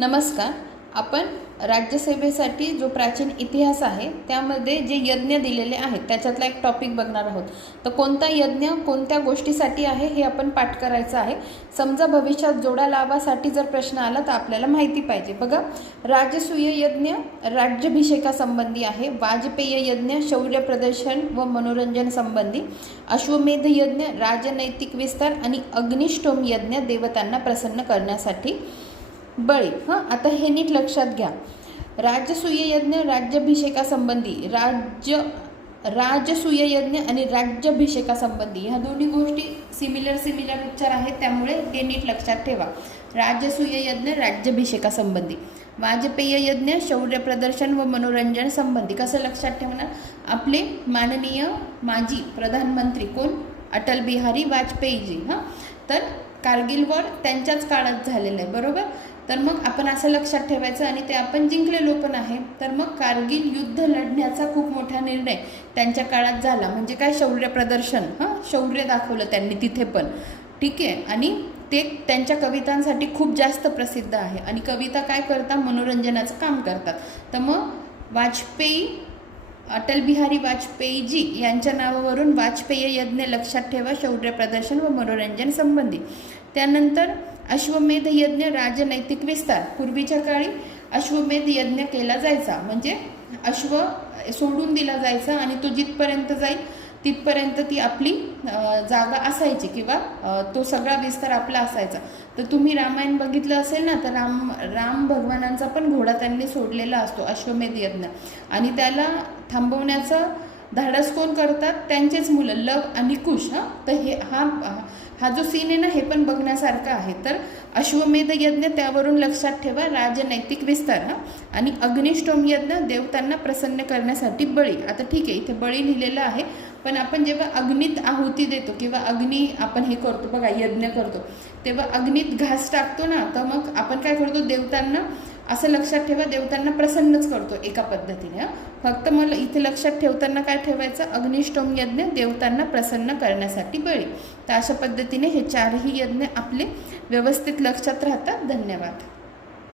नमस्कार. आपण राज्यसेवेसाठी जो प्राचीन इतिहास आहे त्यामध्ये जे यज्ञ दिलेले आहेत त्याच्यातला एक टॉपिक बघणार आहोत. तर कोणता यज्ञ कोणत्या गोष्टीसाठी आहे हे आपण पाठ करायचं आहे. समजा भविष्यात जोडा लाभासाठी जर प्रश्न आला तर आपल्याला माहिती पाहिजे. बघा, राजसूय यज्ञ राज्याभिषेकासंबंधी आहे, वाजपेयी यज्ञ शौर्य प्रदर्शन व मनोरंजन संबंधी, अश्वमेध यज्ञ राजनैतिक विस्तार आणि अग्निष्टोम यज्ञ देवतांना प्रसन्न करण्यासाठी बळी. आता हे नीट लक्षात घ्या. राजसूय यज्ञ राज्याभिषेकासंबंधी, राजसूय यज्ञ आणि राज्याभिषेकासंबंधी ह्या दोन्ही गोष्टी सिमिलर उच्चार आहेत, त्यामुळे हे नीट लक्षात ठेवा. राजसूय यज्ञ राज्याभिषेकासंबंधी, वाजपेयी यज्ञ शौर्य प्रदर्शन व मनोरंजन संबंधी. कसं लक्षात ठेवणार? आपले माननीय माजी प्रधानमंत्री कोण? अटल बिहारी वाजपेयीजी. तर कारगिल वॉर त्यांच्याच काळात झालेलं आहे, बरोबर. तर मग आपण असं लक्षात ठेवायचं आणि ते आपण जिंकलेलो पण आहे. तर मग कारगिल युद्ध लढण्याचा खूप मोठा निर्णय त्यांच्या काळात झाला. म्हणजे काय? शौर्य प्रदर्शन, शौर्य दाखवलं त्यांनी तिथे पण, ठीक आहे. आणि ते त्यांच्या कवितांसाठी खूप जास्त प्रसिद्ध आहे. आणि कविता काय करतात? मनोरंजनाचं काम करतात. तर मग वाजपेयी, अटल बिहारी वाजपेयीजी यांच्या नावावरून वाजपेयी यज्ञ लक्षात ठेवा, शौर्य प्रदर्शन व मनोरंजन संबंधी. त्यानंतर अश्वमेध यज्ञ राजनैतिक विस्तार. पूर्वीच्या काळी अश्वमेध यज्ञ केला जायचा, म्हणजे अश्व सोडून दिला जायचा आणि तो जिथपर्यंत जाईल तिथपर्यंत ती आपली जागा असायची किंवा तो सगळा विस्तार आपला असायचा. तर तुम्ही रामायण बघितलं असेल ना, तर राम भगवानांचा पण घोडा त्यांनी सोडलेला असतो अश्वमेध यज्ञ. आणि त्याला थांबवण्याचं धाडस कोण करतात? त्यांचेच मुलं लव आणि कुश. तर हे हा जो सीन आहे ना, हे पण बघण्यासारखं आहे. तर अश्वमेध यज्ञ त्यावरून लक्षात ठेवा, राजनैतिक विस्तार. आणि अग्निष्टोम यज्ञ देवतांना प्रसन्न करण्यासाठी बळी. आता ठीक आहे, इथे बळी लिहिलेलं आहे, पण आपण जेव्हा अग्नीत आहुती देतो किंवा अग्नी आपण हे करतो बघा, यज्ञ करतो, तेव्हा अग्नीत घास टाकतो ना, तर मग आपण काय करतो? देवतांना, असं लक्षात ठेवा, देवतांना प्रसन्नच करतो एका पद्धतीने. फक्त मला इथे लक्षात ठेवताना काय ठेवायचं? अग्निष्टोम यज्ञ देवतांना प्रसन्न करण्यासाठी बळी. तर अशा पद्धतीने हे चारही यज्ञ आपले व्यवस्थित लक्षात राहतात. धन्यवाद.